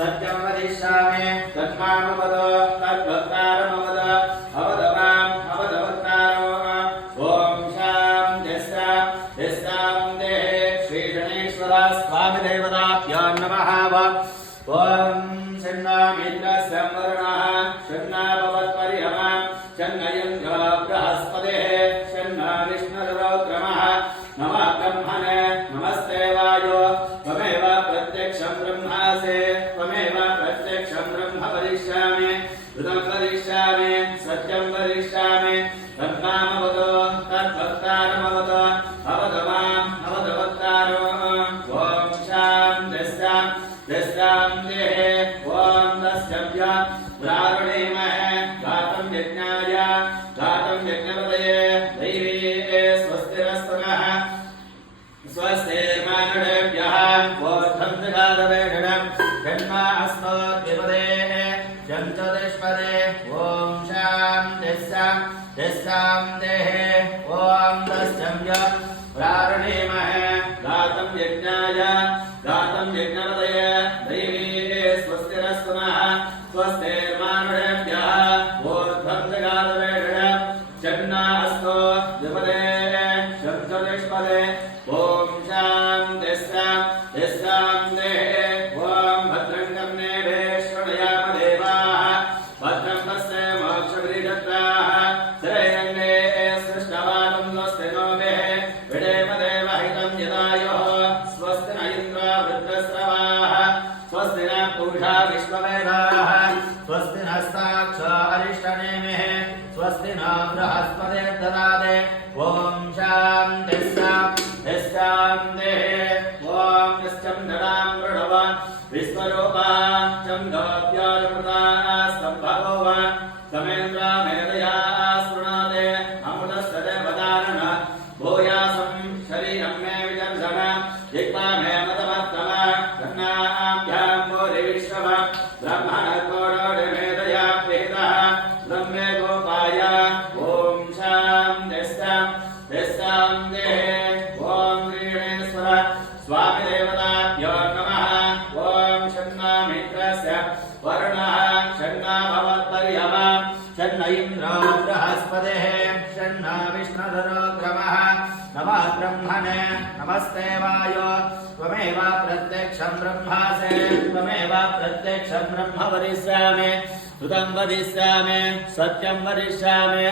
सत्यं वदिष्यामि तन्मामवद तद्भक्तारमवद अवदवाम् अवदवक्तारो ॐ शान्तिः श्रीगणेश्वर स्वामी देवताभ्यो नमः ॐ शन्नामिन्द्रस्य वरुणः शन्नाभवत्पर्यमां शन्नयन्द्रो बृहस्पतिः शन्न विष्णुरुक्रमः नमः ब्रह्मणे नमस्ते वायो त्वमेव प्रत्यक्षं ब्रह्मासि त्वमेव प्रत्यक्षं ब्रह्म वदिष्यामि ऋतं वदिष्यामि सत्यं वदिष्यामि तन्नामवद तद्भक्तारमवद अवदवाम् अवदवक्तारो ॐ शान्तिः ॐ तस्यभ्य प्रारुणीमहे गातं यज्ञाय गातं यज्ञपतये दैवी स्वस्तिरस्तनः स्वस्तिर्मानुषेभ्यः ऊर्ध्वं जगादवेषणं जन्मा अस्मद्विपदेः जन्तदिष्पदे ॐ शान्तिः ॐ तस्यभ्य प्रारुणीमहे गातं यज्ञाय गातं यज्ञपतये दैवी स्वस्तिरस्तनः स्वस्तिर्मानुषेभ्यः ऊर्ध्वं जगादवेषणं जन्मा अस्मद्विपदेः जन्तदिष्पदे ॐ शान्तिः ॐ भद्रं कर्णेभिः शृणुयाम देवाः भद्रं पश्ये मोक्षभिर्यजत्राः शरैरङ्गे सृष्टवानं स्वस्ति नो मेः विडेम देवहितं यदायुः स्वस्ति न इन्द्रो वृद्धस्रवाः स्वस्ति न पूषा विश्ववेदाः स्वस्ति नस्ताक्षो अरिष्टनेमिः स्वस्ति न बृहस्पतिर्ददाति ॐ शान्तिः ॐ निश्चं ददां मृडव विश्वरूपा चन्द्रोऽप्याजमृता स्तम्भो वा समेन्द्रमेधया शृणोते अमृतस्य देवदानः भूयासं शरीरं मे विजर्षण जिह्वा मे मतमत्तम कन्नाभ्यां भूरिविश्वः ब्रह्मणकोडोडिमेधया प्रीतः ब्रह्मे गोपाय ॐ शान्तिः ॐ श्रीगणेश्वर स्वामी देवताभ्यो नमः ॐ शन्नामित्रस्य वरुणः शन्ना भवत्पर्यमां शन्न इन्द्रो बृहस्पतिः शन्न विष्णुरुक्रमः नमः ब्रह्मणे नमस्ते वायो त्वमेव प्रत्यक्षं ब्रह्मासि त्वमेव प्रत्यक्षं ब्रह्म वदिष्यामि ऋतं वदिष्यामि सत्यं वदिष्यामि